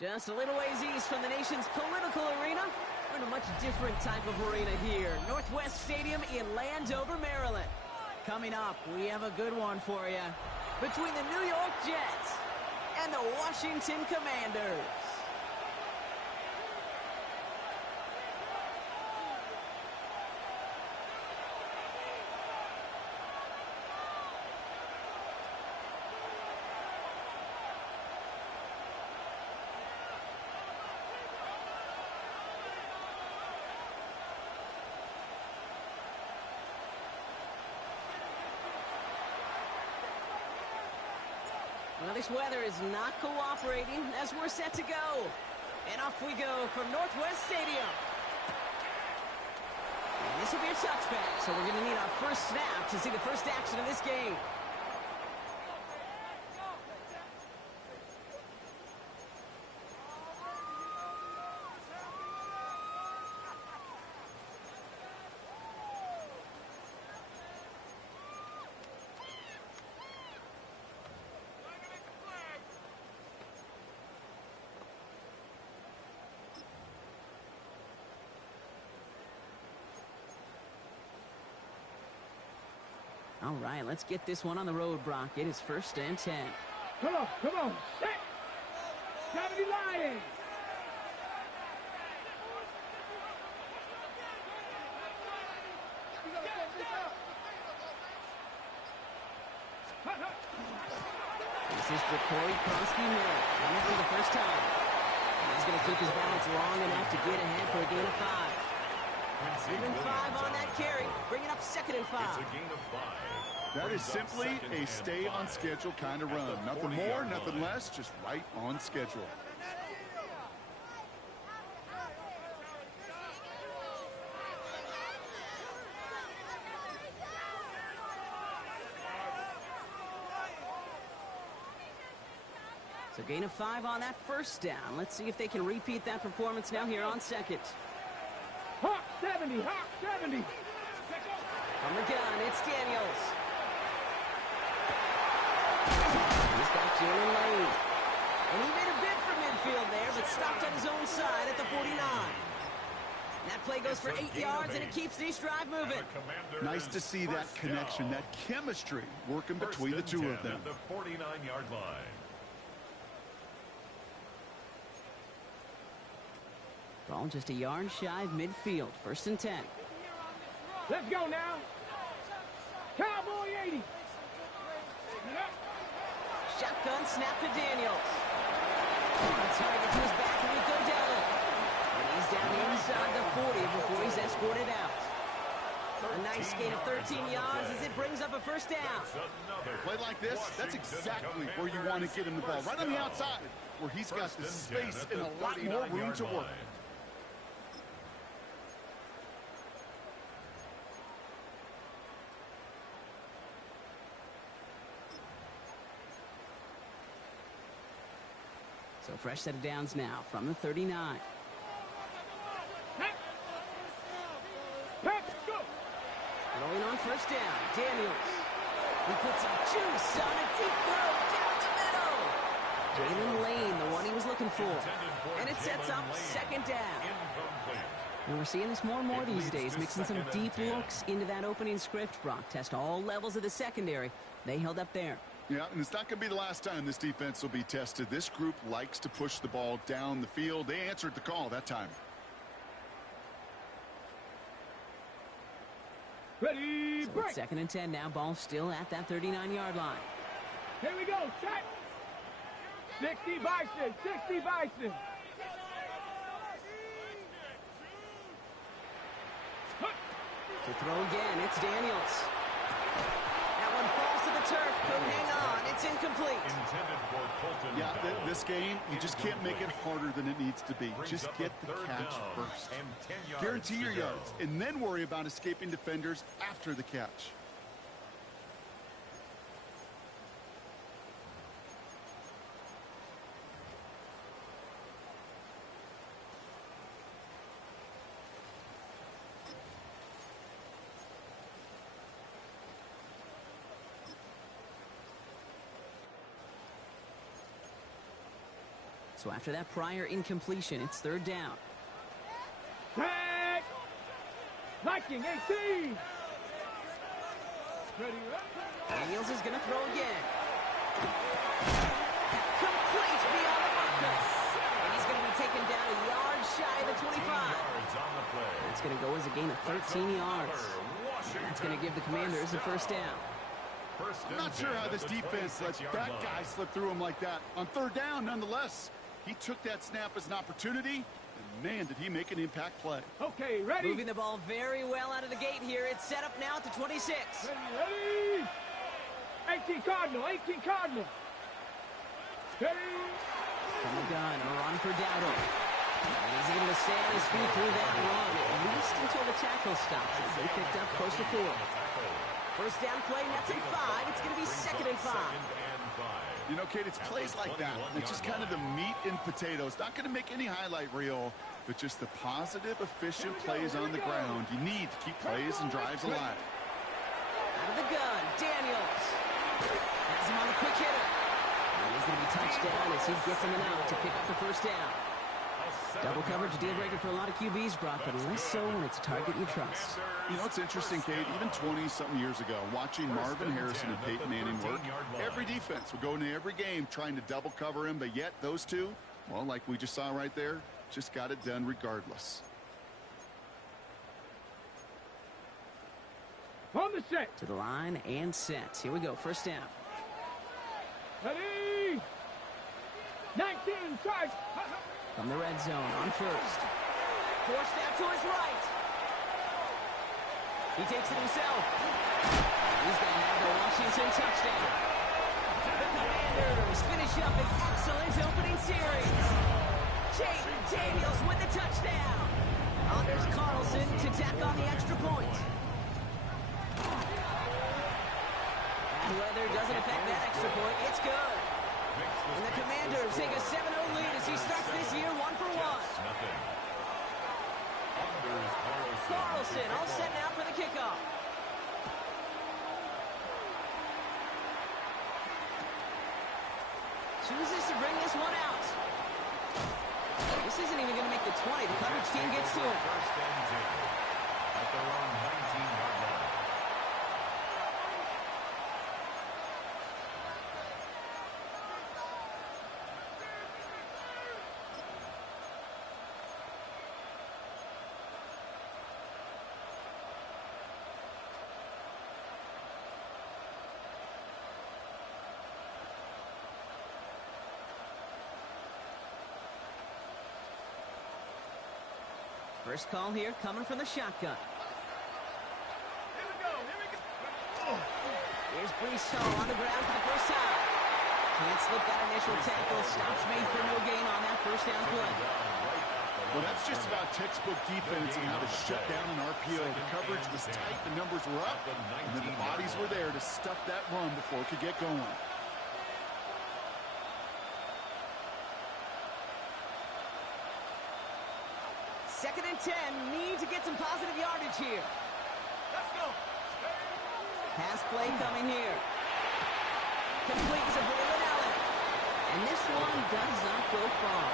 Just a little ways east from the nation's political arena. We're in a much different type of arena here. Northwest Stadium in Landover, Maryland. Coming up, we have a good one for you. Between the New York Jets and the Washington Commanders. Well, this weather is not cooperating as we're set to go. And off we go from Northwest Stadium. And this will be a touchback, so we're going to need our first snap to see the first action of this game. All right, let's get this one on the road, Brock. It is 1st and 10. Come on, set! 70 Lions! This is Jacory Kronsky-Miller running for the first time. He's going to keep his balance long enough to get ahead for a gain of 5. Even 5 on that carry, bringing up 2nd and 5. It's a gain of 5. That is simply a stay on schedule kind of run. Nothing more, nothing less, just right on schedule. So gain of 5 on that first down. Let's see if they can repeat that performance now here on 2nd. Hawk 70, Hawk 70. From the gun, it's Daniels. He's got Jalen Lane. And he made a bid for midfield there, but stopped on his own side at the 49. That play goes for 8 yards, and it keeps this drive moving. Nice to see that connection, that chemistry working between the two of them. At the 49-yard line. Ball just a yard shy of midfield. 1st and 10. Let's go now. Cowboy 80. Shotgun snap to Daniels. Target to his back, and we go down. And he's down inside the 40 before he's escorted out. A nice gain of 13 yards as it brings up a first down. Play like this, that's exactly where you want to get him the ball. Right on the outside, where he's got the space and a lot more room to work. So fresh set of downs now from the 39. Rolling on first down, Daniels. He puts some juice on a deep throw down the middle. Jalen Lane, the one he was looking for. And it sets up 2nd down. And we're seeing this more and more these days, mixing some deep looks into that opening script. Brock test all levels of the secondary. They held up there. Yeah, and it's not going to be the last time this defense will be tested. This group likes to push the ball down the field. They answered the call that time. Ready, So break. it's 2nd and 10 now. Ball still at that 39-yard line. Here we go, set. 60 Bison, 60 Bison. To throw again, it's Daniels. That one falls to the turf. Couldn't hang on. It's incomplete. Intended for Colton. Yeah, this game, you just can't make it harder than it needs to be. Just get the catch first. Guarantee your yards, and then worry about escaping defenders after the catch. So after that prior incompletion, it's third down. Tag! Viking 18! Ready, Daniels is going to throw again. Complete beyond the marker. And he's going to be taken down a yard shy of the 25. That's going to go as a gain of 13 yards. And that's going to give the Commanders a first down. I'm not sure how this defense let that guy slip through him like that. On third down, nonetheless, he took that snap as an opportunity, and man, did he make an impact play. Okay, ready? Moving the ball very well out of the gate here. It's set up now at the 26. Ready? 18 Cardinal, 18 Cardinal. Ready? From the gun, a run for Dowdle. And he's able to stay on his feet through that run, at least until the tackle stops as they picked up close to 4. First down play, nets at 5. It's going to be 2nd and 5. You know, Kate, it's plays like that. It's just kind of the meat and potatoes. Not going to make any highlight reel, but just the positive, efficient plays on the ground. You need to keep plays and drives alive. Out of the gun, Daniels. Has him on a quick hitter. And he's going to be touched down as he gets him an out to pick up the first down. Double coverage deal breaker for a lot of QBs, Brock, but less so when it's a target you trust. You know, it's interesting, Kate, even 20-something years ago, watching Marvin Harrison and Peyton Manning work, every defense would go into every game trying to double cover him, but yet those two, well, like we just saw right there, just got it done regardless. On the set. To the line and set. Here we go, first down. Ready? 19, charge. From the red zone on first. Forced out to his right. He takes it himself. He's going to have the Washington touchdown. The Commanders finish up an excellent opening series. Jaden Daniels with the touchdown. Oh, there's Carlson to tack on the extra point. Bad weather doesn't affect that extra point. It's good. And the Commanders take a 7-0 lead as he starts this year 1-for-1. Carlson all set now for the kickoff. Chooses to bring this one out. This isn't even going to make the 20. The coverage team gets to it. First and 10 at their own 19-yard line. First call here coming from the shotgun. Here's Brees Hall on the ground for the first time. Can't slip that initial tackle. Stops made for no gain on that first down play. Well, that's just about textbook defense and how to shut down an RPO. The coverage was tight, the numbers were up, and then the bodies were there to stuff that run before it could get going. Second and 10. Need to get some positive yardage here. Let's go. Pass play coming here. Complete to Braylon Allen. And this one does not go far.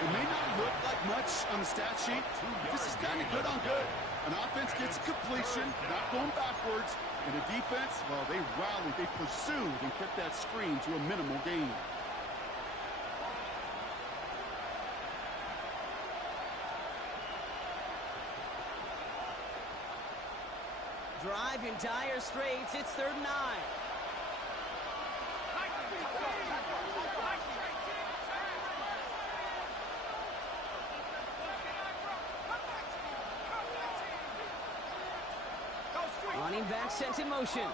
It may not look like much on the stat sheet. This is kind of good on good. An offense gets completion, not going backwards. And a defense, well, they rallied, they pursued, and kept that screen to a minimal gain. Drive in dire straits. It's 3rd and 9. Running back sent in motion.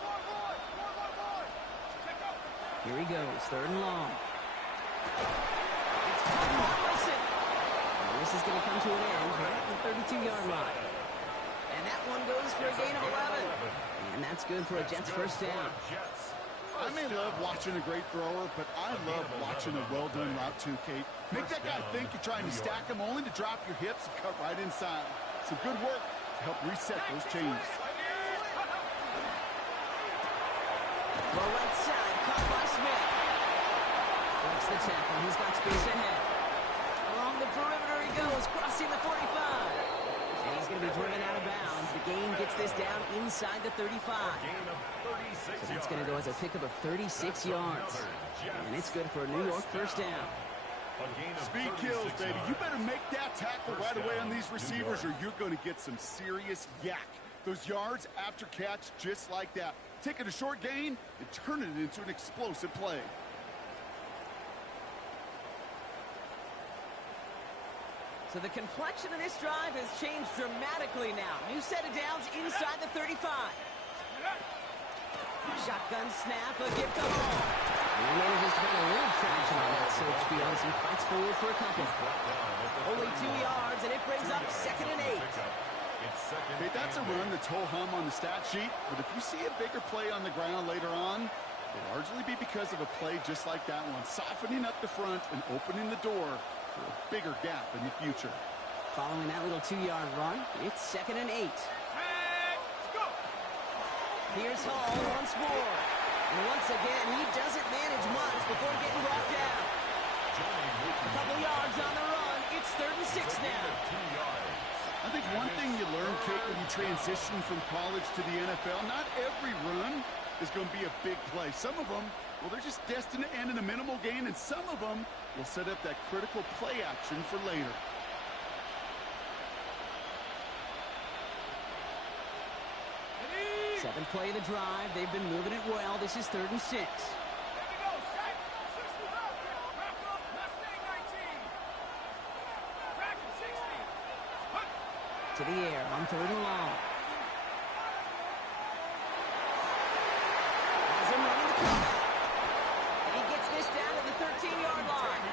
Here he goes, 3rd and long. It's caught by Wilson. And this is going to come to an end right at the 32-yard line. And that one goes for a gain of 11. And that's good for a Jets first down. I may love watching a great thrower, but I love watching a well-done route too, Kate. Make that guy think you're trying to stack him only to drop your hips and cut right inside. Some good work to help reset those chains. The right side, caught by Smith. And breaks the tackle. He's got space ahead. Along the perimeter he goes, crossing the 45. And he's going to be driven out of bounds. The gain gets this down inside the 35. So that's going to go as a pickup of 36 yards. And it's good for a New York first down. Speed kills, baby. You better make that tackle right away on these receivers or you're going to get some serious yak. Those yards after catch just like that. Taking a short gain and turning it into an explosive play. So the complexion of this drive has changed dramatically now. New set of downs inside the 35. Shotgun snap, a gift to Hall. And he manages to get a little traction on that search field as he fights forward for a couple. Only 2 yards, and it brings up 2nd and 8. Hey, that's a run that's ho-hum on the stat sheet, but if you see a bigger play on the ground later on, it'll largely be because of a play just like that one, softening up the front and opening the door for a bigger gap in the future. Following that little 2-yard run, it's 2nd and 8. Here's Hall once more. And once again, he doesn't manage much before getting brought down. A couple yards on the run. It's 3rd and 6 now. I think one thing you learn, Kate, when you transition from college to the NFL, not every run is going to be a big play. Some of them, well, they're just destined to end in a minimal gain, and some of them will set up that critical play action for later. Seventh play of the drive. They've been moving it well. This is 3rd and 6. To the air on 3rd and long. Has him running the comeback. And he gets this down to the 13-yard line.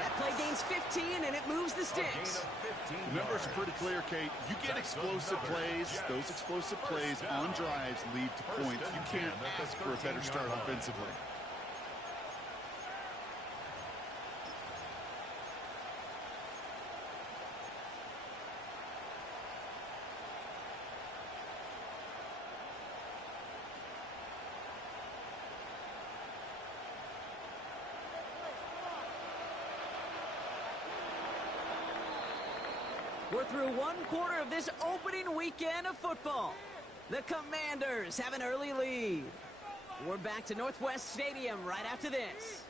That play gains 15, and it moves the sticks. The numbers are pretty clear, Kate. You get explosive plays. Those explosive plays on drives lead to points. You can't ask for a better start offensively. We're through one quarter of this opening weekend of football. The Commanders have an early lead. We're back to Northwest Stadium right after this.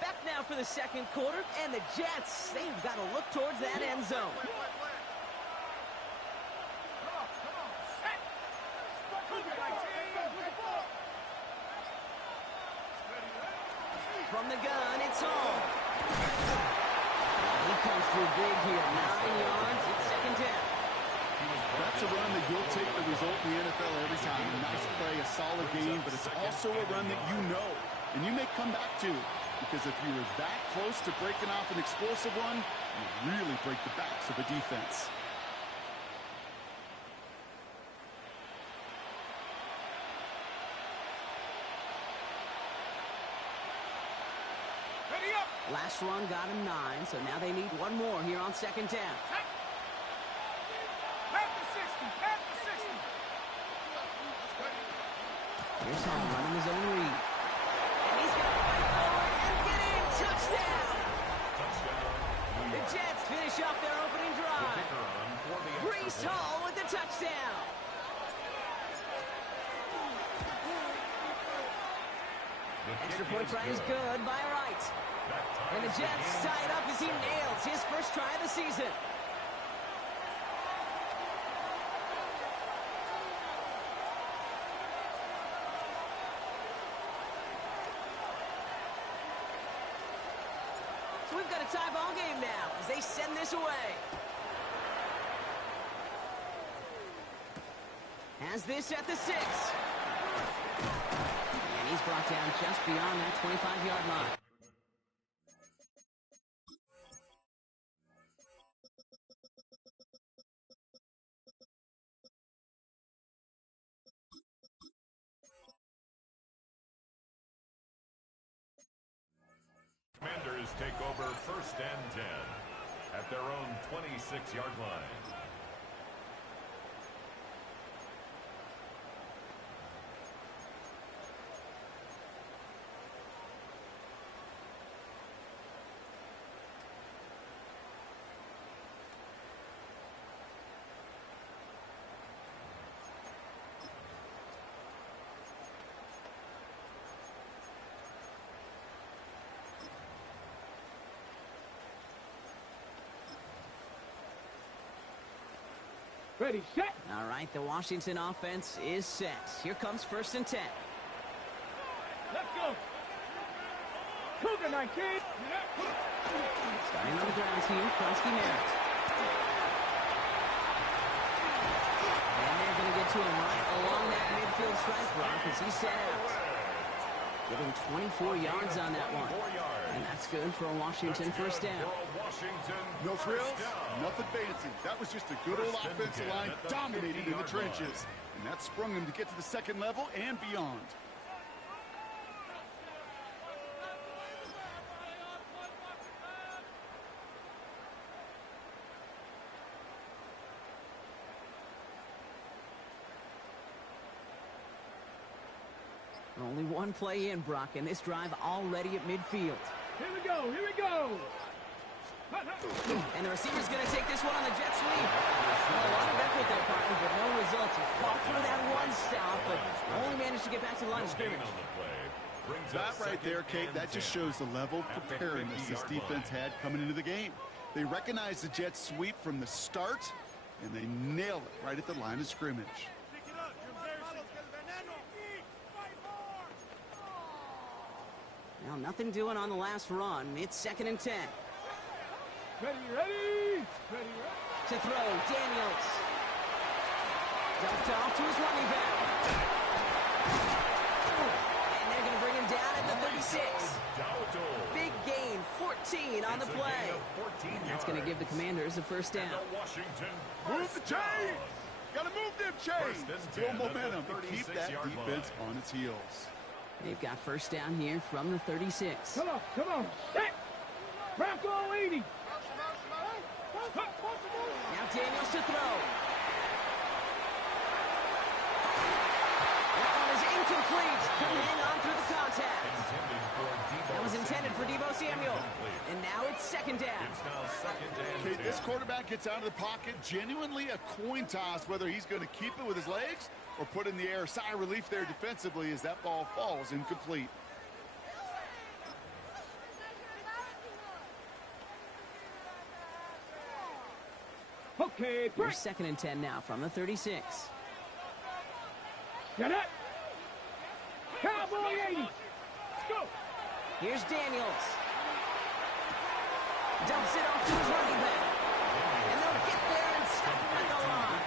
Back now for the second quarter, and the Jets, they've got to look towards that end zone. From the gun, it's Hall. He comes through big here, 9 yards, it's 2nd down. That's a run that you'll take the result in the NFL every time. A nice play, a solid game, but it's also a run that you know, and you may come back to. Because if you were that close to breaking off an explosive one, you really break the backs of a defense. Ready up. Last run got him 9, so now they need one more here on 2nd down. Here's Hall running his own read. And he's going to fight forward and get in. Touchdown! The Jets finish off their opening drive. Breece Hall with the touchdown. Extra point try is good by Wright. And the Jets tie it up as he nails his first try of the season. So we've got a tie ball game now as they send this away. Has this at the 6. And he's brought down just beyond that 25-yard line. Commanders take over 1st and 10 at their own 26-yard line. Ready, set. All right, the Washington offense is set. Here comes 1st and 10. Let's go. Cougar 19. Starting on the ground here, Kronsky Merritt. And they're going to get to him right along that midfield strike block as he's set out. Giving 24 yards on that one. And that's good for a Washington 1st down. No frills, nothing fancy. That was just a good old offensive line dominated in the trenches. And that sprung him to get to the 2nd level and beyond. Only one play in, Brock, and this drive already at midfield. Here we go, here we go. And the receiver's going to take this one on the jet sweep. A lot of effort there, partner, but no results. He fought through that one stop, but only managed to get back to the line of scrimmage. That right there, Kate, that just shows the level of preparedness this defense had coming into the game. They recognized the jet sweep from the start, and they nailed it right at the line of scrimmage. Well, nothing doing on the last run. It's 2nd and 10. Ready, ready. Ready, ready. To throw, Daniels. Dumped off to his running back. And they're going to bring him down at the 36. Big gain, 14 on the play. And that's going to give the Commanders a 1st down. Move the chains! Got to move them chains! Build momentum and keep that defense on its heels. They've got 1st down here from the 36. Come on, come on. Set. Bronco 80. Now Daniels to throw. That one is incomplete. Couldn't hang on through the contact. That was intended for Deebo Samuel. And now it's 2nd down. Okay, this quarterback gets out of the pocket, genuinely a coin toss whether he's going to keep it with his legs or put in the air. Sigh of relief there defensively as that ball falls incomplete. Okay, Here's 2nd and 10 now from the 36. Get it. Cowboy 80. Let's go. Here's Daniels. Dumps it off to his running back. And they'll get there and stop him at the line.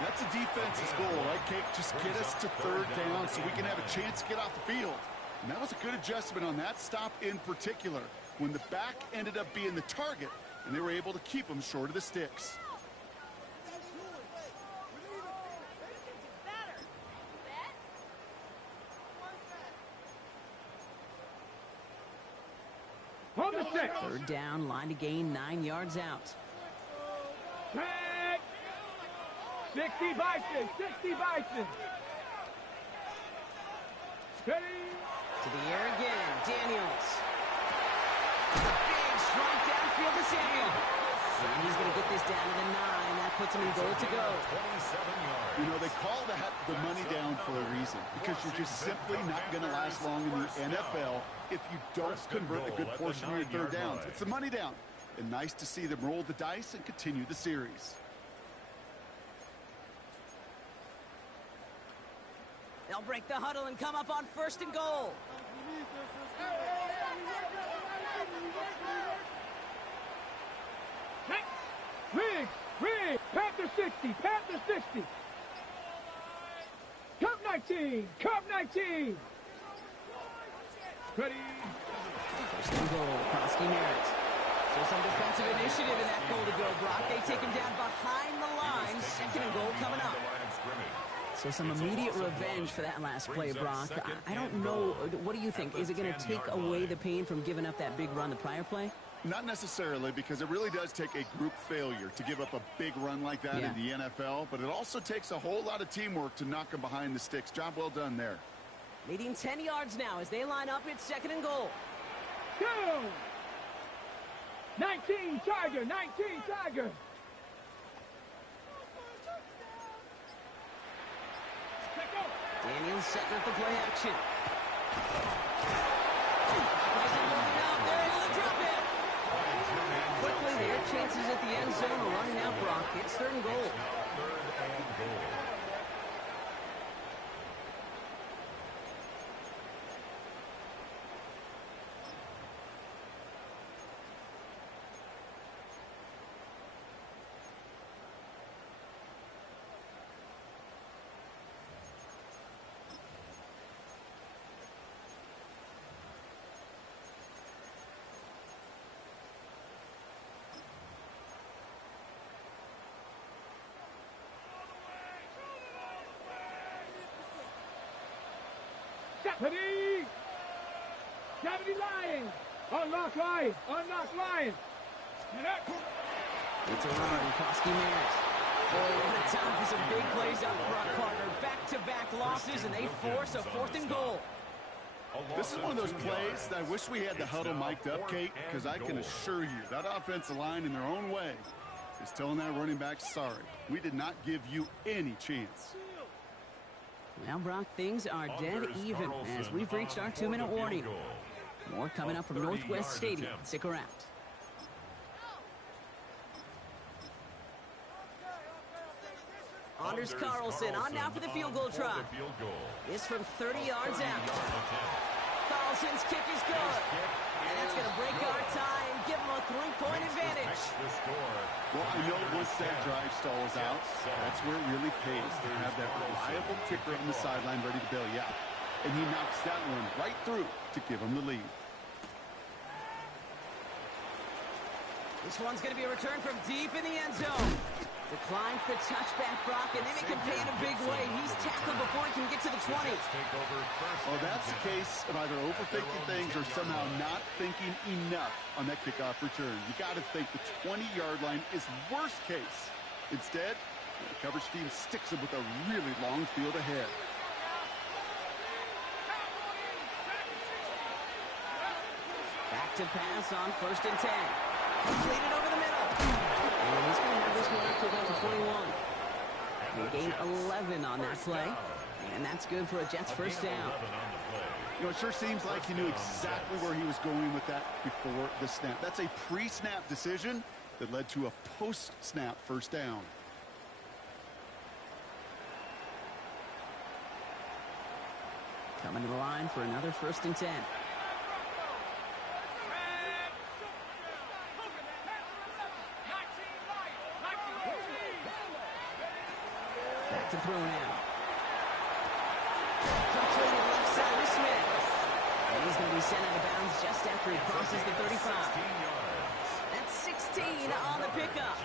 That's a defense's goal, right, Kate? Just get us to 3rd down so we can have a chance to get off the field. And that was a good adjustment on that stop in particular, when the back ended up being the target, and they were able to keep him short of the sticks. On the 6. 3rd down, line to gain 9 yards out. Set. 60 Bison, 60 Bison. Steady. To the air again, Daniels. It's a big strike downfield to Samuel. And he's going to get this down to the 9. That puts him in goal to go. You know, they call that the money down for a reason, because you're just simply not going to last long in the NFL if you don't convert a good portion of your 3rd downs. It's the money down. And nice to see them roll the dice and continue the series. They'll break the huddle and come up on 1st and goal. Rig, Panther 60, Panther 60. Cup 19, Cup 19. Ready. 1st and goal, Kronsky Merritt. So some defensive initiative in that goal to go, Brock. They take him down behind the line. 2nd and goal coming up. So some immediate revenge for that last play, Brock. I don't know. What do you think? Is it going to take away the pain from giving up that big run the prior play? Not necessarily, because it really does take a group failure to give up a big run like that in the NFL, but it also takes a whole lot of teamwork to knock them behind the sticks. Job well done there. Leading 10 yards now as they line up. It's 2nd and goal. 2. 19 Tiger, 19 Tiger. Daniels setting up the play action. Quickly, their chances at the end zone are running out, Brock. It's 3rd and goal. 3rd and goal. Deputy! Deputy Lion! Unlock Lion! Unlock Lion! It's a run. Koski Maris. Oh, what a time for some big plays up front, partner. Back-to-back losses, and they force a 4th and goal. This is one of those plays that I wish we had the huddle mic'd up, Kate, because I can assure you that offensive line in their own way is telling that running back, sorry, we did not give you any chance. Well, Brock, things are dead even as we've reached our 2-minute warning. More coming up from Northwest Stadium. Stick around. Anders Carlson on now for the field goal try. This from 30 yards out. Carlson's kick is good. And that's going to break our tie and give them a 3-point advantage. Well, I know once that drive stalls out, that's where it really pays to have that reliable kicker on the sideline ready to bail you out. And he knocks that one right through to give him the lead. This one's going to be a return from deep in the end zone. Declines the touchback, Brock, and they make him pay in a big way. He's tackled before he can get to the 20. Well, that's the case of either overthinking things or somehow not thinking enough on that kickoff return. You got to think the 20-yard line is worst case. Instead, the coverage team sticks him with a really long field ahead. Back to pass on 1st and 10. Completed over the middle. And he's going to have this one up to about the 21. They gain 11 on that play. And that's good for a Jets 1st down. You know, it sure seems like he knew exactly where he was going with that before the snap. That's a pre-snap decision that led to a post-snap 1st down. Coming to the line for another 1st and 10. Back to throw now. Completed left side to Smith. And he's going to be sent out of bounds just after he crosses the 35. That's 16 on the pickup.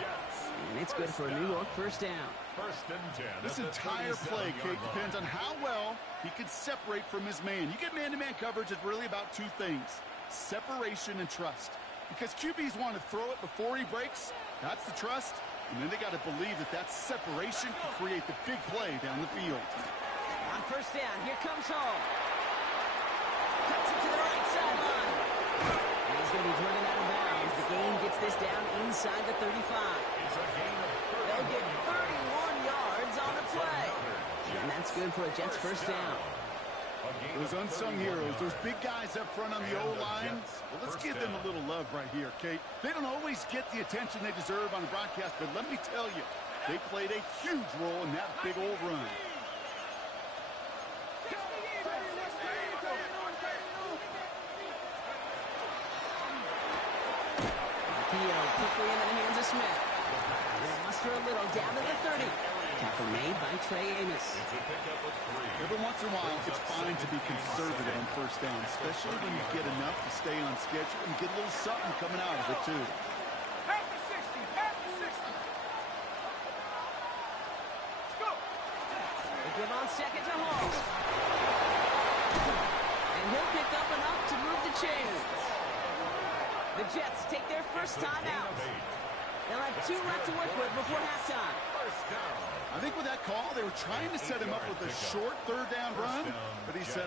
And it's good for a New York 1st down. 1st and 10. This entire play, Kate, depends on how well he can separate from his man. You get man-to-man coverage, it's really about 2 things: separation and trust. Because QBs want to throw it before he breaks. That's the trust. And then they got to believe that that separation can create the big play down the field. On 1st down, here comes Hall. Cuts it to the right sideline. And he's going to be driven out of bounds. The game gets this down inside the 35. They'll get 31 yards on the play. And that's good for a Jets 1st down. Those unsung heroes, those big guys up front on the O-line, well, let's give them a little love right here, Kate. They don't always get the attention they deserve on the broadcast, but let me tell you, they played a huge role in that big old run. Quickly into the hands of Smith. Lost for a little, down to the 30. Tackle made by Trey Amos. Every once in a while, it's fine to be conservative on 1st down, especially when you get enough to stay on schedule and get a little something coming out of it, too. Half the 60, half the 60. Let's go. They give him on second to Hall. And he'll pick up enough to move the chains. The Jets take their first time out. They'll have 2 left to work with before halftime. I think with that call, they were trying to set him up with a short third-down run, but he said,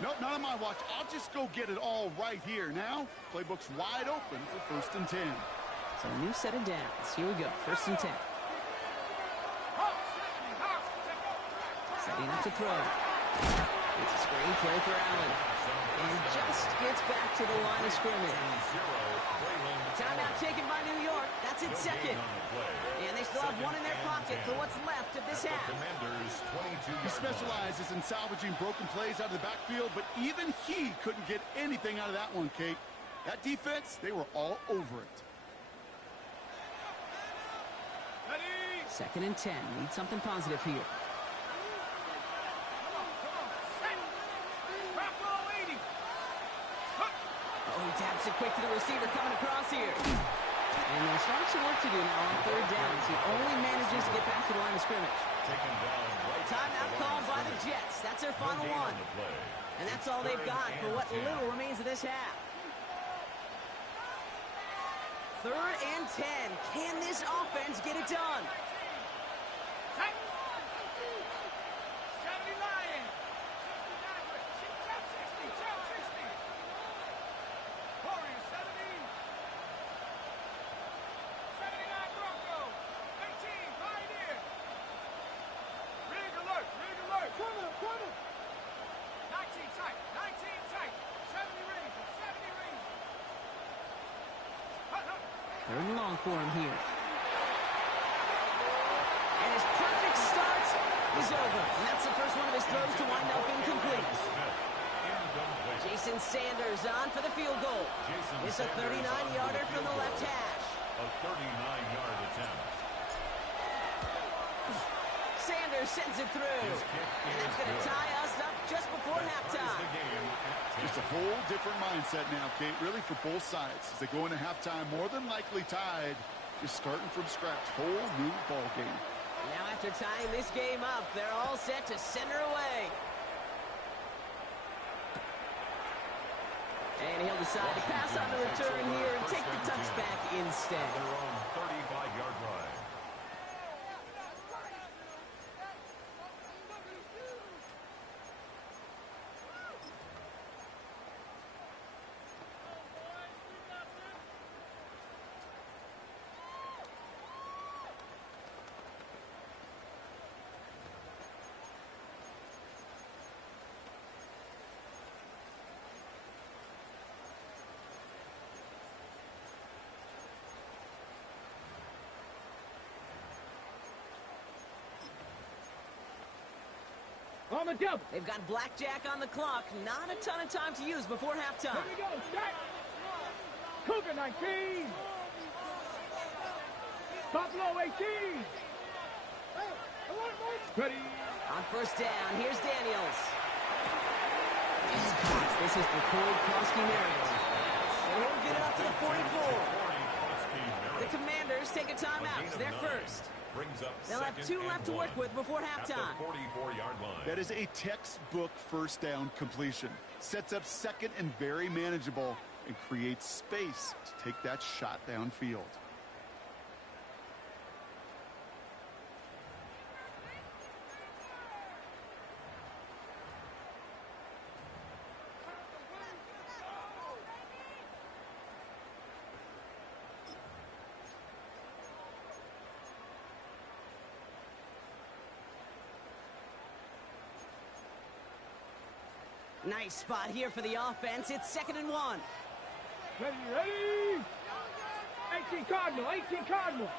nope, not on my watch. I'll just go get it all right here. Now, playbook's wide open for 1st and 10. So a new set of downs. Here we go, 1st and 10. Setting up to throw. It's a screen play for Allen. And just gets back to the line of scrimmage. Timeout taken by New York. That's its second. And they still have 1 in their pocket for what's left of this half. He specializes in salvaging broken plays out of the backfield, but even he couldn't get anything out of that one, Kate. That defense, they were all over it. 2nd and 10. Need something positive here. Oh, he taps it quick to the receiver coming across here. And they'll start some work to do now on 3rd down. He only manages to get back to the line of scrimmage. Timeout called by the Jets. That's their final one. And that's all they've got for what little remains of this half. 3rd and 10. Can this offense get it done? Third and long for him here. And his perfect start is over. And that's the first one of his throws to wind up incomplete. Jason Sanders on for the field goal. It's a 39-yarder from the left hash. A 39-yard attempt. Sanders sends it through. And that's going to tie us up just before halftime. Just a whole different mindset now, Kate, really for both sides. As they go into halftime, more than likely tied, just starting from scratch. Whole new ball game. Now after tying this game up, they're all set to send her away. And he'll decide to pass on the return here and take the touchback instead. Their own 35-yard line. On the double. They've got blackjack on the clock. Not a ton of time to use before halftime. Here we go. Set. Cougar 19. Buffalo 18. Ready. On 1st down, here's Daniels. It's caught. This is the cold Krosky Merritt. And he'll get it up to the 44. The Commanders take a timeout. They're first. They'll have 2 left to work with before halftime. 44-yard line. That is a textbook 1st down completion. Sets up 2nd and very manageable and creates space to take that shot downfield. Nice spot here for the offense. It's 2nd and 1. Ready, ready. 18 Cardinal, 18 Cardinal.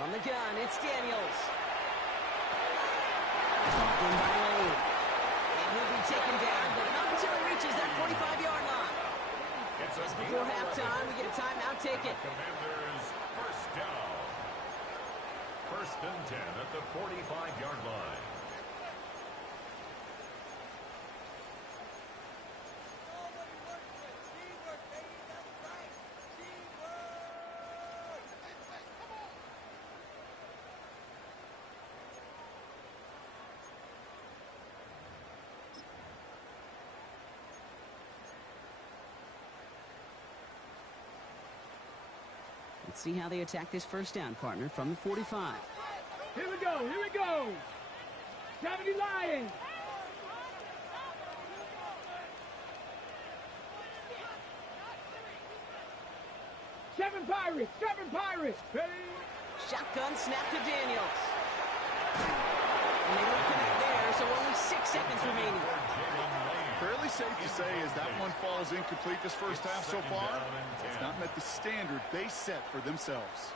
From the gun, it's Daniels. Caught in by Lane. And he'll be taken down, but not until he reaches that 45-yard line. Just before halftime, we get a timeout taken. Commanders first down. 1st and 10 at the 45-yard line. Let's see how they attack this first down, partner, from the 45. Here we go, here we go. 70 Lions. Seven Pirates. Ready? Shotgun snap to Daniels. And they don't connect there, so only 6 seconds remaining. Fairly safe to say as that one falls incomplete this first half so far. It's not met the standard they set for themselves.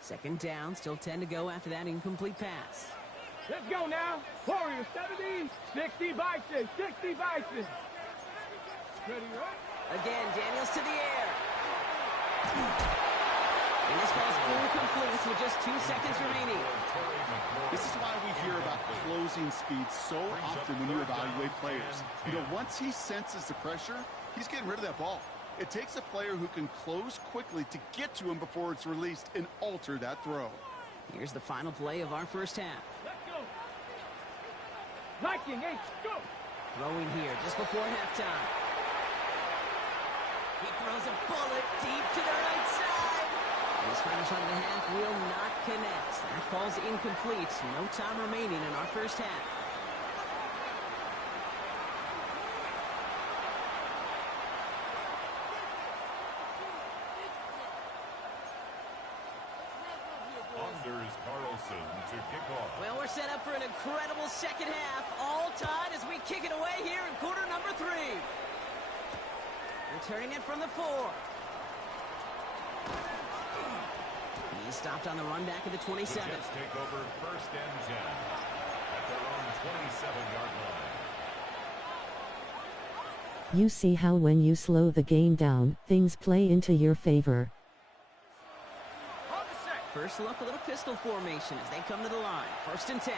Second down, still 10 to go after that incomplete pass. Let's go now. Warriors, 70, 60 Bison. Ready, right? Again, Daniels to the air. And this ball's incomplete with just 2 seconds remaining. This is why we hear about closing speed so often when you evaluate players. You know, once he senses the pressure, he's getting rid of that ball. It takes a player who can close quickly to get to him before it's released and alter that throw. Here's the final play of our first half. Let's go. Viking, hey, go. Throwing here just before halftime. He throws a bullet deep to the right side. This final shot of the half will not connect. That falls incomplete. No time remaining in our first half. To kick off. Well, we're set up for an incredible second half. All tied as we kick it away here in quarter number 3. Returning it from the 4. He's stopped on the run back of the 27. The Jets take over first and 10 at their own 27-yard line. You see how when you slow the game down, things play into your favor. First look, a little pistol formation as they come to the line. First and 10.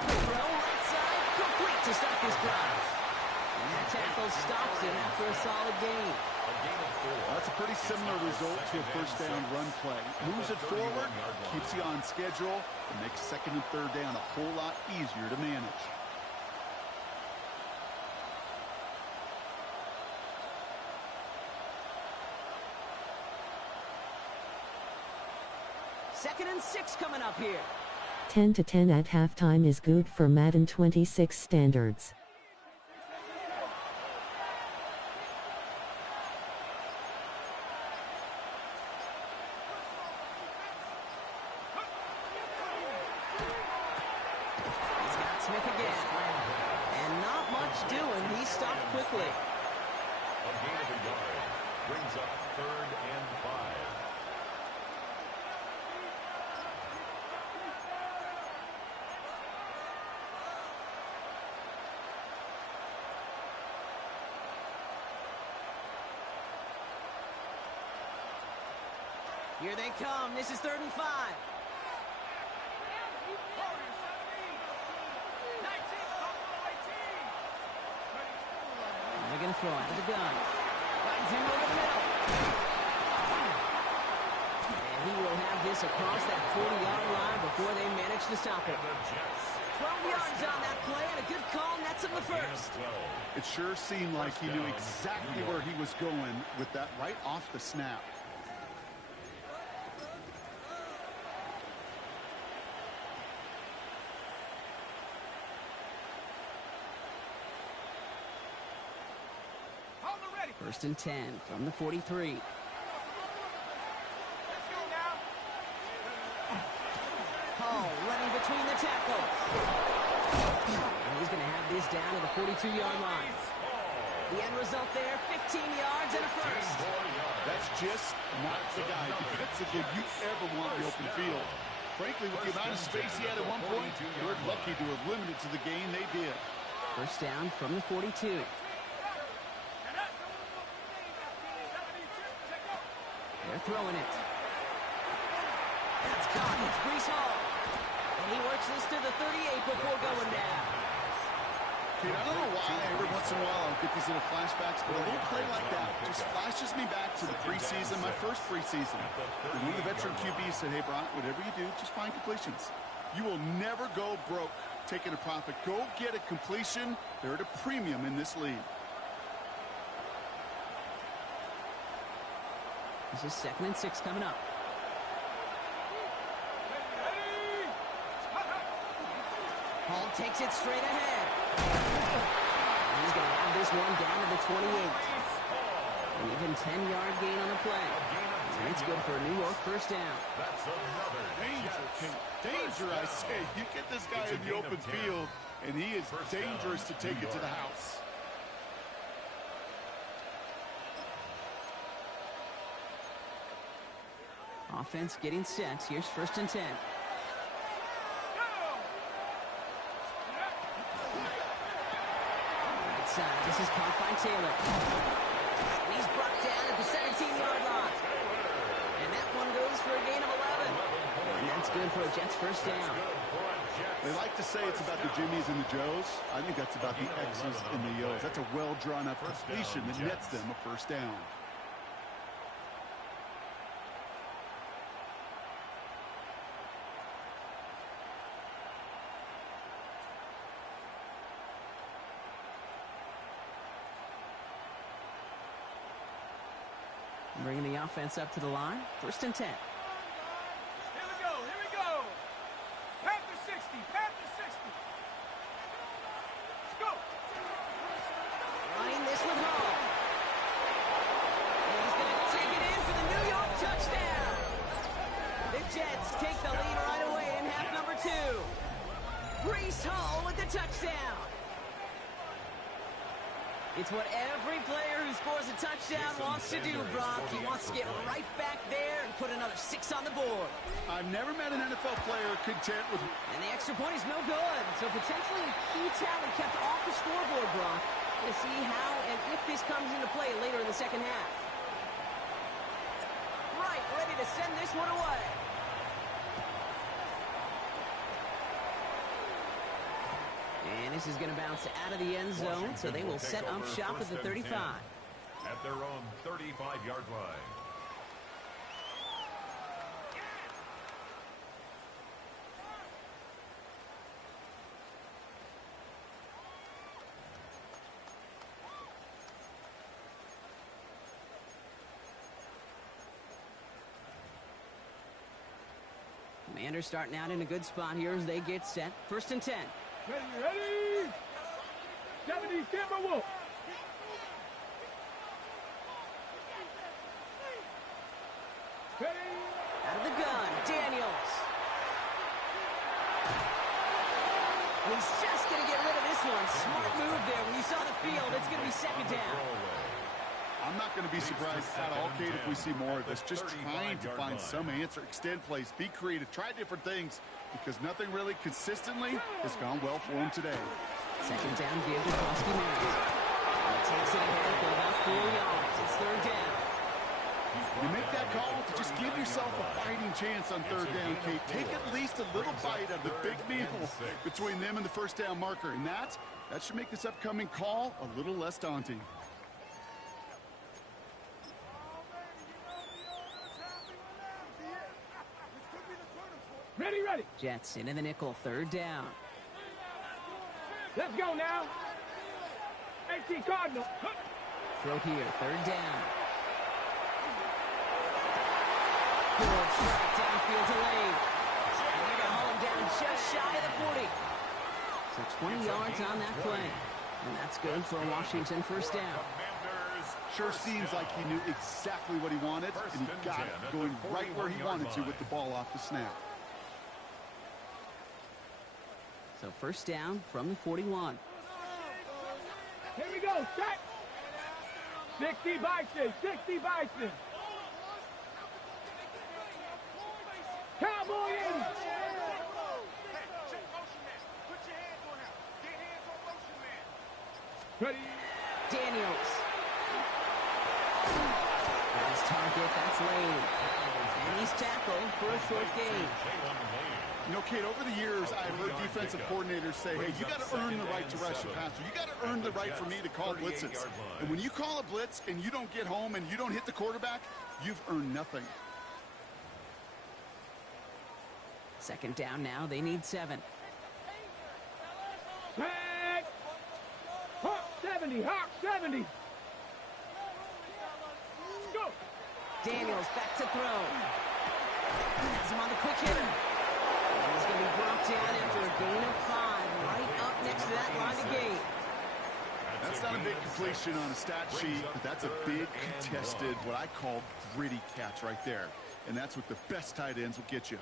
Throw right side, complete to start this drive. And that tackle stops him after a solid gain. That's a pretty similar result to a first down run play. Moves it forward, keeps you on schedule, and makes second and third down a whole lot easier to manage. Second and 6 coming up here. 10-10 at halftime is good for Madden 26 standards. He's got Smith again. And not much doing. He stopped quickly. A gain of a yard brings up third and 5. Here they come. This is third and 5. They're going to throw out of the gun. Finds him over the middle. And he will have this across that 40-yard line before they manage to stop it. 12 yards on that play and a good call nets him the first. It sure seemed like he knew exactly where he was going with that right off the snap. First and 10 from the 43. Hall running between the tackles. And he's going to have this down to the 42-yard line. The end result there, 15 yards and a first. That's just not the guy defensively you ever want in the open field. Frankly, with the amount of space he had at one point, they're lucky to have limited to the gain they did. First down from the 42. They're throwing it. That's caught. It's Brees Hall. And he works this to the 38 before going down. Kid, I don't know why every once in a while I'll get these little flashbacks, but a little play like that just flashes me back to the preseason, my first preseason. When one of the veteran QBs said, hey, Brock, whatever you do, just find completions. You will never go broke taking a profit. Go get a completion. They're at a premium in this league. This is 2nd and 6 coming up. Hall takes it straight ahead. He's going to have this one down to the 28. An even 10-yard gain on the play. And it's good for a New York first down. That's another Danger, danger, I say. You get this guy in the open field, and he is dangerous to take it to the house. Offense getting set. Here's 1st and 10. Right side. This is caught by Taylor. And he's brought down at the 17-yard line. And that one goes for a gain of 11. And that's good for a Jets first down. They like to say it's about the Jimmies and the Joes. I think that's about the X's and the O's. That's a well-drawn-up completion that nets them a first down. Bringing the offense up to the line. 1st and 10. Here we go, here we go. Panther 60, Panther 60. Let's go. Running this with Hall. And he's going to take it in for the New York touchdown. The Jets take the lead right away in half number 2. Brees Hall with the touchdown. It's what every player who scores a touchdown wants to do, Brock. He wants to get right back there and put another 6 on the board. I've never met an NFL player content with... And the extra point is no good. So potentially a key tally kept off the scoreboard, Brock. To see how and if this comes into play later in the second half. Right, ready to send this one away. And this is going to bounce out of the end zone, so they will set up shop at the 35. At their own 35-yard line. Commanders starting out in a good spot here as they get set. 1st and 10. Ready. 70 Timberwolves. Ready. Out of the gun, Daniels. And he's just going to get rid of this one. Smart move there. When you saw the field, it's going to be 2nd down. I'm not going to be surprised at all, Kate, if we see more of this. Just trying to find some answer, extend plays, be creative, try different things, because nothing really consistently has gone well for him today. 2nd down give to Krosky Maris. He takes it ahead for about 4 yards. It's 3rd down. You make that call to just give yourself a fighting chance on 3rd down, Kate. Take at least a little bite of the big meal between them and the 1st down marker, and that should make this upcoming call a little less daunting. Ready. Jets into the nickel, 3rd down. Let's go now. 18 Cardinal. Throw here, 3rd down. Good strike downfield to Lane. And they're going to haul him down just shy of the 40. So 20 yards on that play. And that's good for a Washington 1st down. Sure seems like he knew exactly what he wanted, and he got it going right where he wanted to with the ball off the snap. So 1st down from the 41. Here we go, set. 60 Bison, 60 Bison. Cowboy in. Ready. Daniels. Nice target. That's Lane. And he's tackled for a short gain. You know, Kate, over the years, I've heard defensive coordinators say, hey, you got to earn the right to rush your passer. You got to earn the right for me to call blitzes. And when you call a blitz and you don't get home and you don't hit the quarterback, you've earned nothing. Second down now. They need 7. Tag! Hawk 70, Hawk 70. Go! Daniels back to throw. Has him on the quick hitter. And he's going to be brought down after a gain of 5, right up next to that line of gain. That's not a big completion on a stat sheet, but that's a big contested, what I call gritty catch right there. And that's what the best tight ends will get you.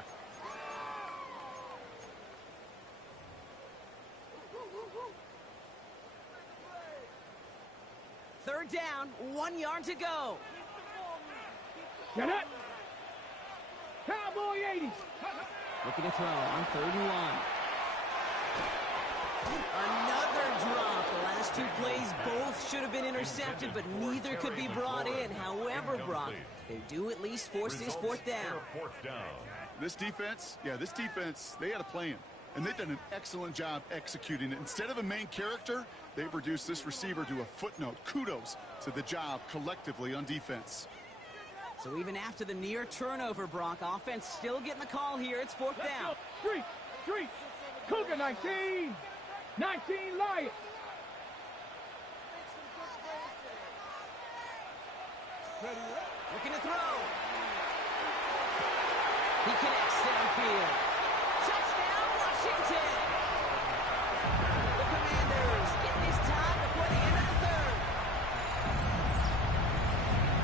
Third down, 1 yard to go. Get it! Cowboy 80s. Looking to throw on 3rd and 1. Another drop. The last 2 plays both should have been intercepted, but neither could be brought in. However, Brock, they do at least force this 4th down. This defense, they had a plan. And they've done an excellent job executing it. Instead of a main character, they've reduced this receiver to a footnote. Kudos to the job collectively on defense. So even after the near turnover, Brock, offense still getting the call here. It's 4th down. Street. Cougar 19. 19 Lions. Looking to throw. He connects downfield. Touchdown, Washington. The Commanders getting this time before the end of the 3rd.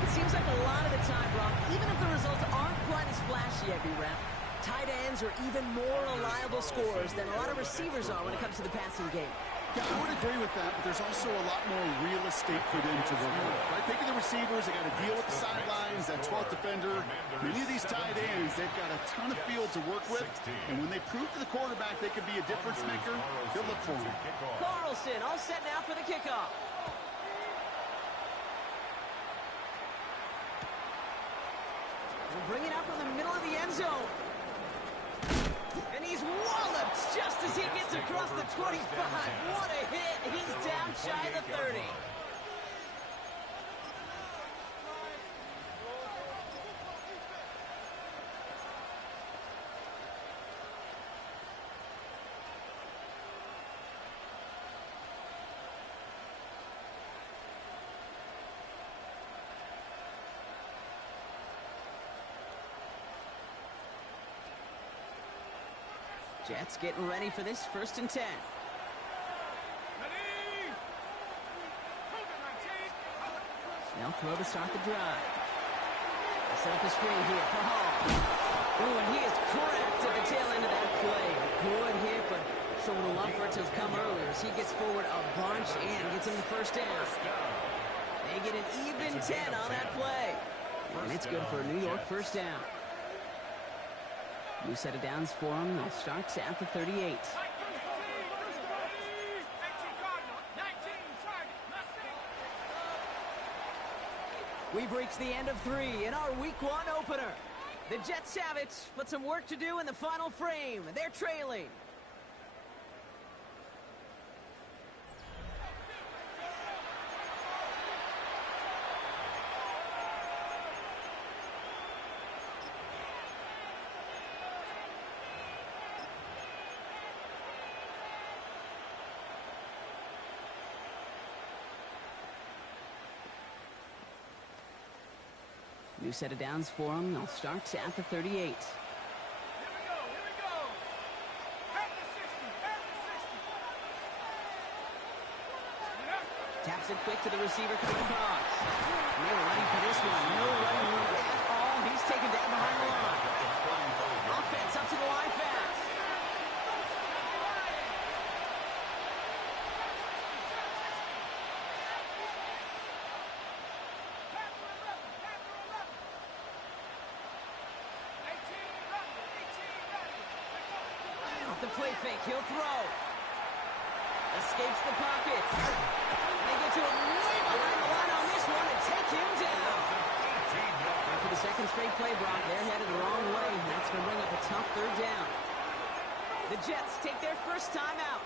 It seems like a lot of the time, Brock, even if the results aren't quite as flashy every rep, tight ends are even more reliable scorers than a lot of receivers are when it comes to the passing game. Yeah, I would agree with that, but there's also a lot more real estate for them to work with. Right? Think of the receivers. They got to deal with the sidelines, that 12th defender. Many of these tight ends, they've got a ton of field to work with, and when they prove to the quarterback they can be a difference maker, they'll look for him. Carlson all set now for the kickoff. We'll bring it out from the middle of the end zone. And he's walloped just as he gets across the 25. What a hit. He's down shy of the 30. Jets getting ready for this 1st and 10. They'll throw to start the drive. They'll set up the screen here for Hall. Ooh, and he is cracked at the tail end of that play. A good hit, but sure would have loved for it to have come earlier as he gets forward a bunch and gets him the 1st down. They get an even 10 on that play. And it's good for a New York 1st down. New set of downs for him. They'll start at the 38. We've reached the end of 3 in our Week 1 opener. The Jets have it, but some work to do in the final frame. They're trailing. New set of downs for them. They'll start at the 38. Here we go. At the 60. Taps it quick to the receiver coming across. And they were ready for this one. No running room at all. He's taken down behind the line. Offense up to the line fast. The play fake, he'll throw. Escapes the pocket. And they get to him way behind the line on this one and take him down. for the second straight play, Brock. They're headed the wrong way. That's going to bring up a tough third down. The Jets take their first time out.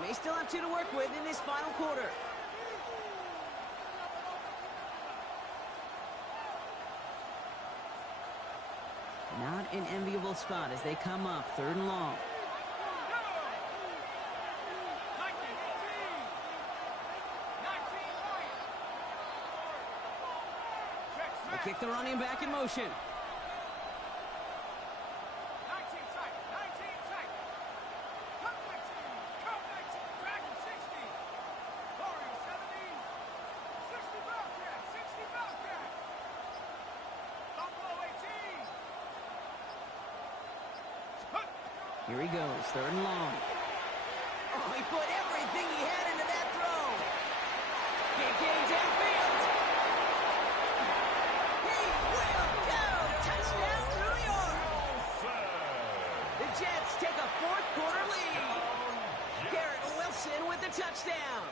May still have 2 to work with in this final quarter. Not an enviable spot as they come up, 3rd and long. They kick the running back in motion. Here he goes, 3rd and long. Oh, he put everything he had into that throw. Can't get him downfield. He will go. Touchdown, New York. The Jets take a 4th quarter lead. Garrett Wilson with the touchdown.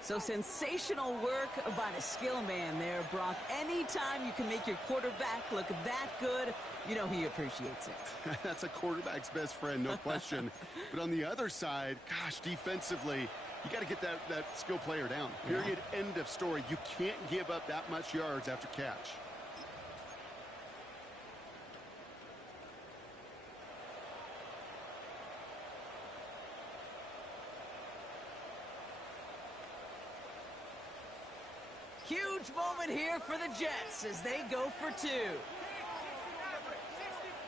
So sensational work by the skill man there, Brock. Anytime you can make your quarterback look that good, you know he appreciates it. That's a quarterback's best friend, no question. But on the other side, gosh, defensively, you got to get that skill player down. Period, end of story. You can't give up that much yards after catch. Huge moment here for the Jets as they go for 2.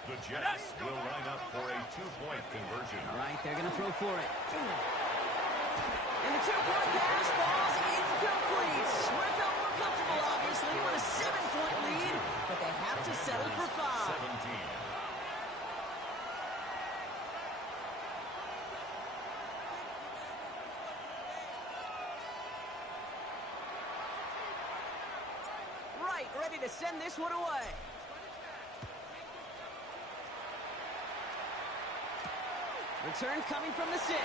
The Jets will line up for a 2-point conversion. All right, they're going to throw for it. And the 2-point pass falls incomplete. Swift felt more comfortable, obviously, with a 7-point lead, but they have to settle for 5. 17. Right, ready to send this one away. Return coming from the 6. All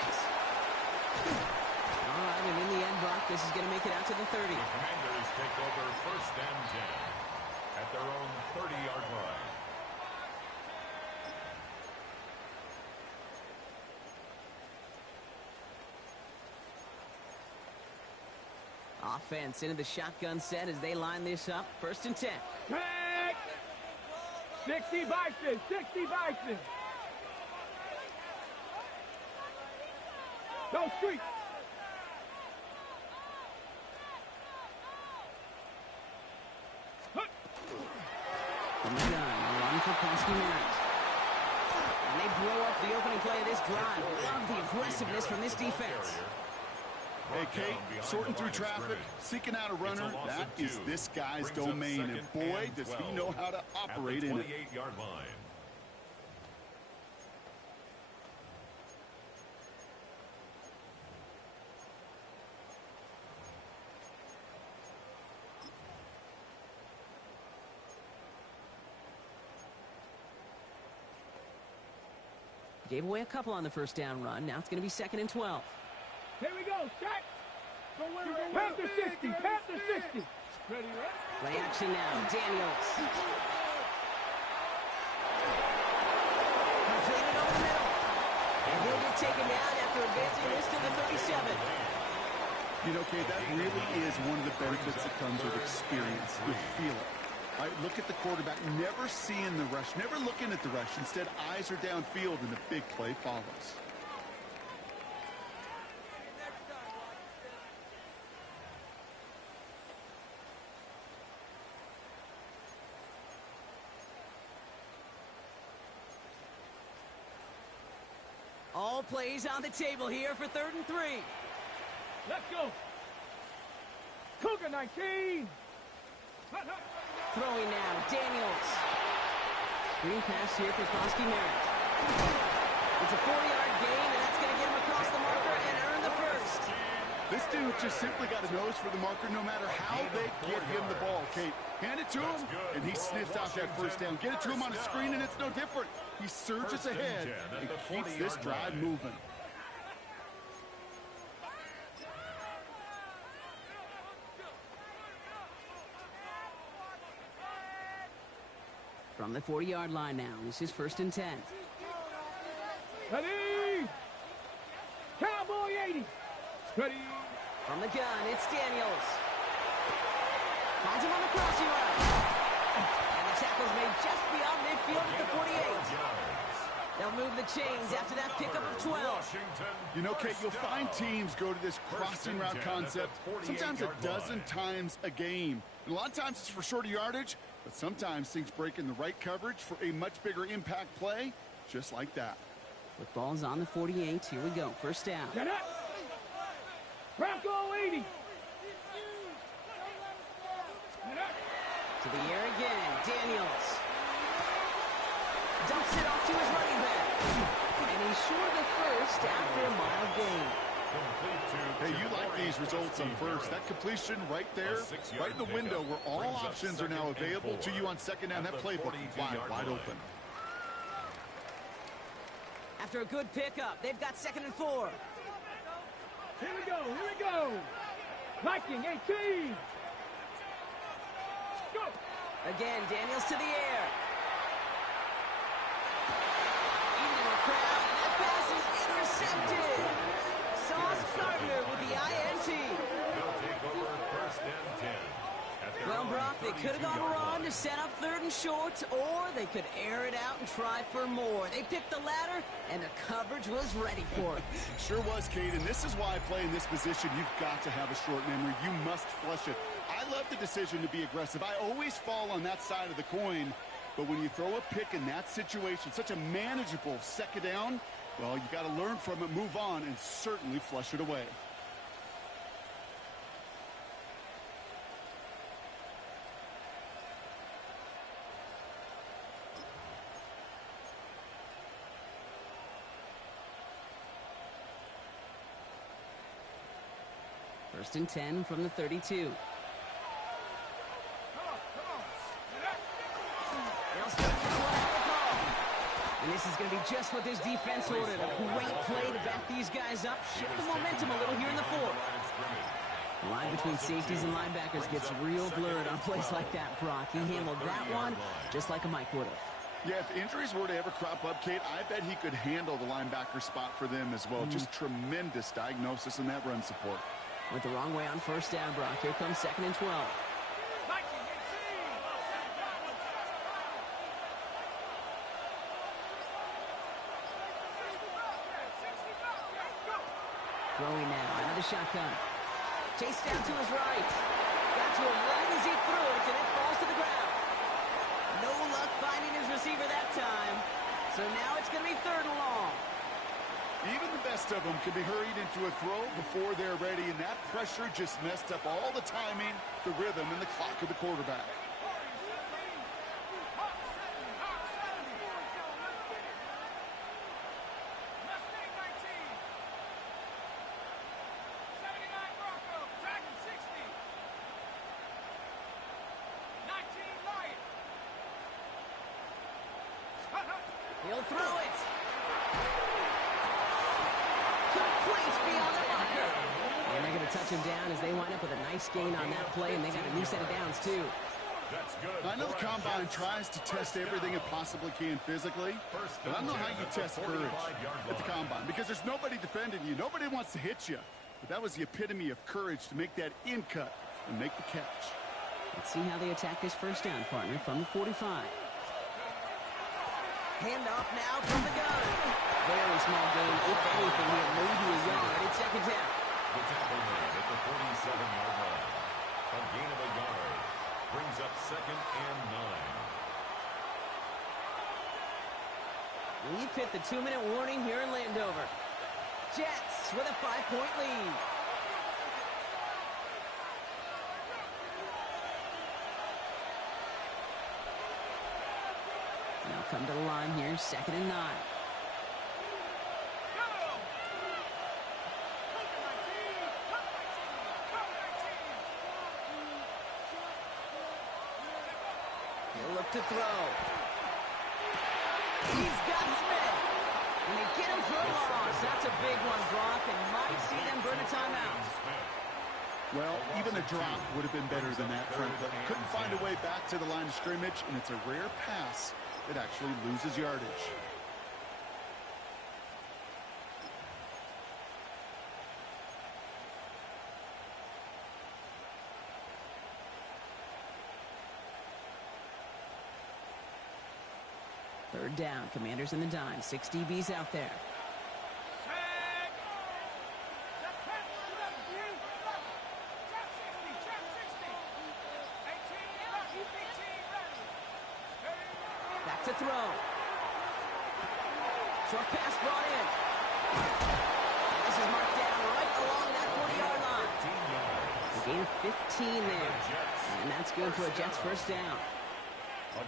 right, and in the end, Brock, this is going to make it out to the 30. The Commanders take over 1st and 10 at their own 30-yard line. Offense into the shotgun set as they line this up. 1st and 10. Back. 60 Bison, 60 Bison. Go street. From the gun, a run for Kosky Merritt. And they blow up the opening play of this drive. Love the aggressiveness from this defense. Hey, Kate, sorting through traffic, seeking out a runner, that is this guy's domain, and boy, does he know how to operate in it. 28-yard line. Gave away a couple on the first down run. Now it's going to be 2nd and 12. Here we go, set. Panther 60, Panther 60. Ready, right? Play action now, Daniels. Completed over the middle. And he'll get taken down after advancing this to the 37. You know, Kate, that really is one of the benefits that comes with experience. You feel it. All right, look at the quarterback, never seeing the rush, never looking at the rush. Instead, eyes are downfield, and the big play follows. All plays on the table here for 3rd and 3. Let's go. Cougar 19. Throwing now, Daniels. Screen pass here for Kosky Merritt. It's a 4-yard gain, and that's going to get him across the marker and earn the first. This dude just simply got a nose for the marker no matter how they get him the ball, Kate. Hand it to him, and he sniffs out that first down. Get it to him on a screen, and it's no different. He surges ahead and keeps this drive moving. From the 40-yard line now, this is 1st and 10. Ready! Cowboy 80! Ready! From the gun, it's Daniels. Finds him on the crossing route. And the tackle's made just beyond midfield at the 48. They'll move the chains after that pickup of 12. You know, Kate, you'll find teams go to this crossing route concept sometimes a dozen times a game. And a lot of times it's for shorter yardage, but sometimes things break in the right coverage for a much bigger impact play, just like that. Football's on the 48. Here we go. 1st down. Get up! Bronco 80! Get up! To the air again. Daniels. Dumps it off to his running back. And he's short of the first after a mile gain. Hey, you like these results on first. That completion right there, right in the window where all options are now available to you on 2nd down. That playbook wide open. After a good pickup, they've got 2nd and 4. Here we go! Viking 18! Go! Again, Daniels to the air. Into the crowd, and that pass is intercepted. Sauce Gardner with the INT. They'll take over 1st and 10. Well, Brock, they could have gone wrong to set up 3rd and short, or they could air it out and try for more. They picked the latter, and the coverage was ready for it. Sure was, Kate, and this is why I play in this position. You've got to have a short memory. You must flush it. I love the decision to be aggressive. I always fall on that side of the coin, but when you throw a pick in that situation, such a manageable 2nd down, well, you got to learn from it, move on, and certainly flush it away. First and 10 from the 32. They'll start this one out the ball. And this is going to be just what this defense ordered. A great play to back these guys up. Shift the momentum a little here in the 4th. The line between safeties and linebackers gets real blurred on plays like that, Brock. He handled that one just like a Mike would have. Yeah, if injuries were to ever crop up, Kate, I bet he could handle the linebacker spot for them as well. Just tremendous diagnosis in that run support. Went the wrong way on 1st down, Brock. Here comes 2nd and 12. Throwing now, another shotgun. Chased down to his right. Got to him right as he threw it, and it falls to the ground. No luck finding his receiver that time. So now it's going to be 3rd and long. Even the best of them can be hurried into a throw before they're ready, and that pressure just messed up all the timing, the rhythm, and the clock of the quarterback. He'll throw it. Complete beyond the marker. And they're going to touch him down as they wind up with a nice gain on that play, and they got a new set of downs, too. I know the Combine tries to test everything it possibly can physically, but I don't know how you test courage at the Combine, because there's nobody defending you. Nobody wants to hit you. But that was the epitome of courage to make that in cut and make the catch. Let's see how they attack this 1st down, partner, from the 45. Hand off now from the gun. Very small gain, if anything, here, maybe a yard. It's 2nd down. The tackle made at the 47-yard line. A gain of a yard brings up 2nd and 9. We've hit the 2-minute warning here in Landover. Jets with a 5-point lead. Now come to the line here, 2nd and 9. He'll look to throw. He's got Smith. And they get him for a loss. That's a big one, Brock, and might see them burn a timeout. Well, even a drop would have been better than that, frankly. Couldn't find a way back to the line of scrimmage, and it's a rare pass that actually loses yardage. Third down, Commanders in the dime. 6 DBs out there. Back to throw. Short pass brought in. And this is marked down right along that 40-yard line. A gain of 15 there. And that's good for a Jets first down.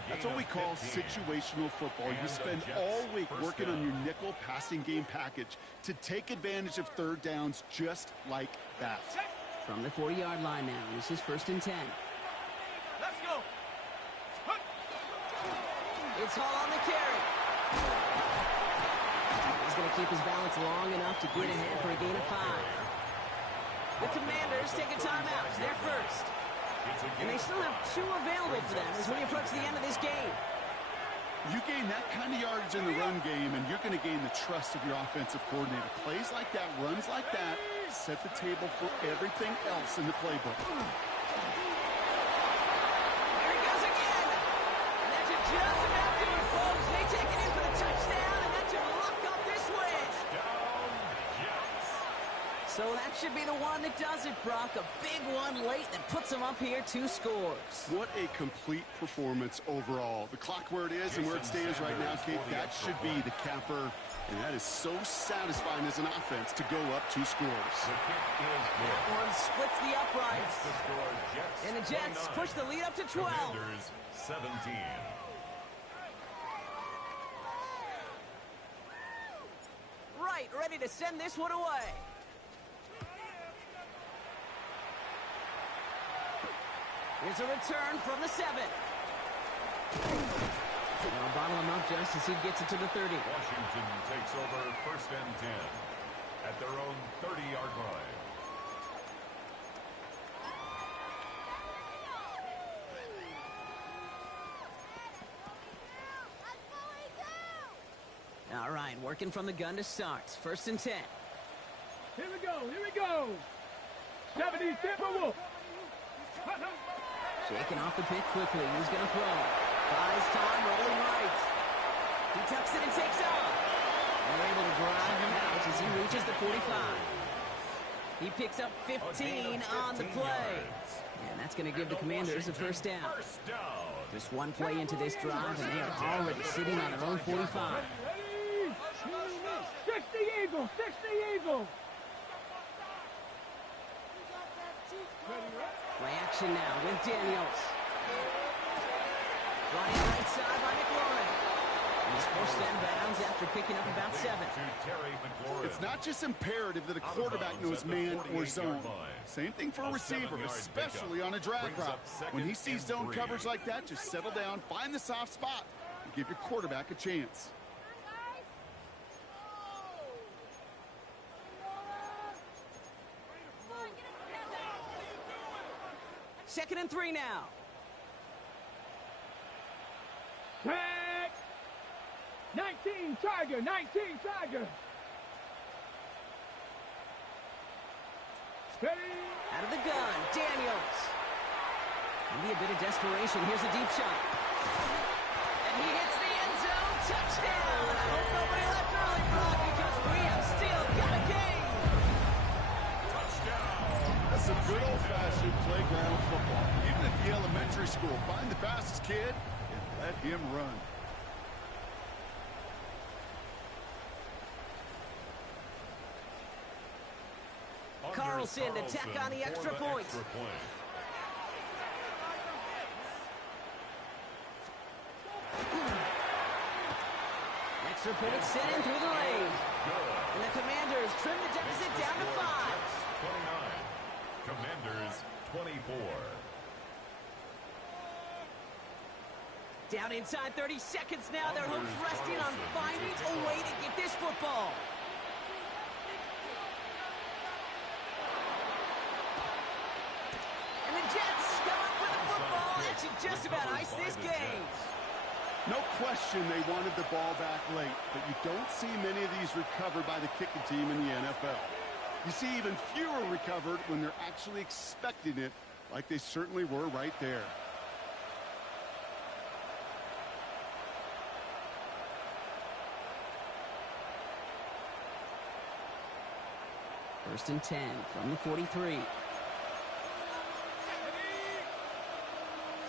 That's what we call situational football. You spend all week working on your nickel passing game package to take advantage of third downs just like that. From the 40-yard line now, this is 1st and 10. Let's go. It's Hall on the carry. He's going to keep his balance long enough to get ahead for a gain of 5. The Commanders take a timeout. They're first. And they still have 2 available for them as we approach the end of this game. You gain that kind of yardage in the run game, and you're going to gain the trust of your offensive coordinator. Plays like that, runs like that, set the table for everything else in the playbook. There he goes again. And that should just about do it, folks. They take it in for the touchdown, and that should lock up this win. So that should be the one that does it, Brock. A big one late that puts them up here 2 scores. What a complete performance overall. The clock where it is and where it stands right now, Kate, that should be the capper. And that is so satisfying as an offense to go up 2 scores. That one splits the uprights. And the Jets push the lead up to 12. Commanders 17. Right, ready to send this one away. Here's a return from the 7. They'll bottle him up just as he gets it to the 30. Washington takes over 1st and 10 at their own 30-yard line. All right, working from the gun to start. 1st and 10. Here we go. Here we go. 70 Timberwolves. Shaking off the pick quickly. He's going to throw. Buys time, rolling right. He tucks it and takes off. And they're able to drive him out as he reaches the 45. He picks up 15 on the play. And that's going to give the Commanders a first down. Just one play into this drive, and they are already sitting on their own 45. 60 Eagles. 60 Eagles. Play action now with Daniels. Running right side by McLaurin. And he's forced out of bounds after picking up about 7. It's not just imperative that a quarterback knows man or zone. Same thing for a receiver, especially on a drag route. When he sees zone coverage like that, just settle down, find the soft spot, and give your quarterback a chance. Second and 3 now. Tag. 19 Tiger. 19 Tiger. Steady. Out of the gun, Daniels. Maybe a bit of desperation. Here's a deep shot. And he hits the end zone. Touchdown. I hope nobody left early, Brock, because we have still got a game. That's some good old-fashioned playground football. Even at the elementary school, find the fastest kid and let him run. Carlson to tack on the extra point. Extra point sent in through the lane. And the Commanders trim the deficit down to 5. 29. Commanders 24. Down inside 30 seconds now. Their hopes resting on finding a way to get this football. just about iced this game. No question they wanted the ball back late, but you don't see many of these recovered by the kicking team in the NFL. You see even fewer recovered when they're actually expecting it, like they certainly were right there. First and 10 from the 43.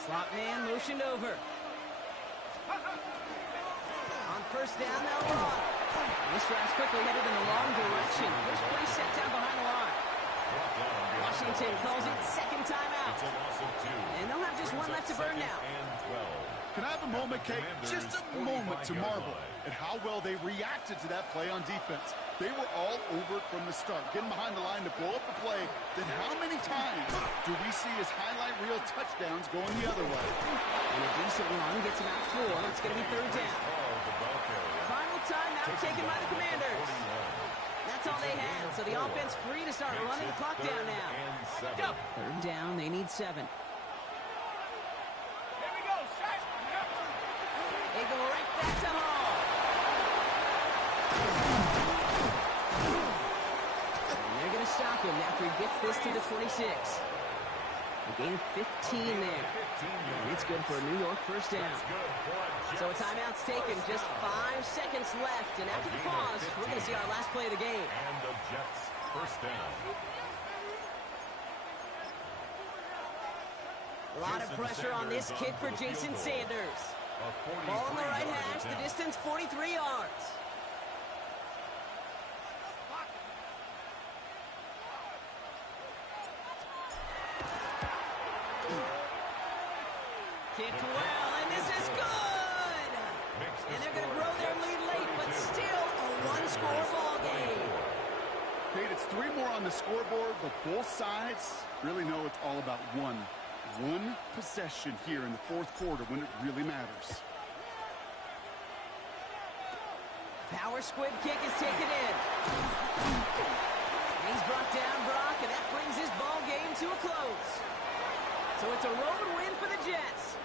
Slot man motioned over. On first down, they'll run. This drive's quickly headed in the wrong direction. First play set down behind the line. Washington calls it second timeout. And they'll have just one left to burn now. Can I have a moment, Kate? Just a moment to marvel at how well they reacted to that play on defense. They were all over it from the start, getting behind the line to blow up a play. Then how many times do we see his highlight reel touchdowns going the other way? And a decent run gets him out 4. It's going to be third down. Final timeout taken by the Commanders. That's all they had, so the offense free to start running the clock down now. Third down, they need 7. Here we go, set. They go right back to Hall. And they're going to stop him after he gets this to the 26. A gain of 15 there. And it's good for a New York first down. So a timeout's taken, just 5 seconds left. And after the pause, we're going to see our last play of the game. And the Jets first down. A lot of pressure on this kid for Jason Sanders. Ball on the right hash, the distance 43 yards. Kicked well, and this is good! And they're going to grow their lead late, but still a one-score ball game. Kate, it's 3 more on the scoreboard, but both sides really know it's all about one possession here in the fourth quarter when it really matters. Power squib kick is taken in. He's brought down Brock, and that brings his ball game to a close. So it's a road win for the Jets.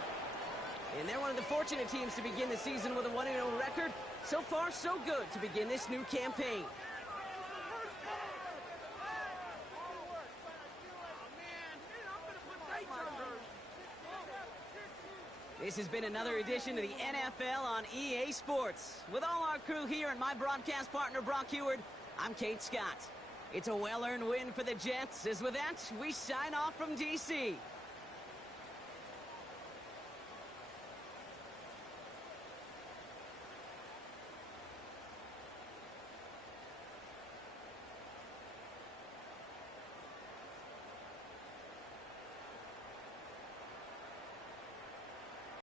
And they're one of the fortunate teams to begin the season with a 1-0 record. So far, so good to begin this new campaign. This has been another edition of the NFL on EA Sports. With all our crew here and my broadcast partner, Brock Heward, I'm Kate Scott. It's a well-earned win for the Jets, as with that, we sign off from D.C.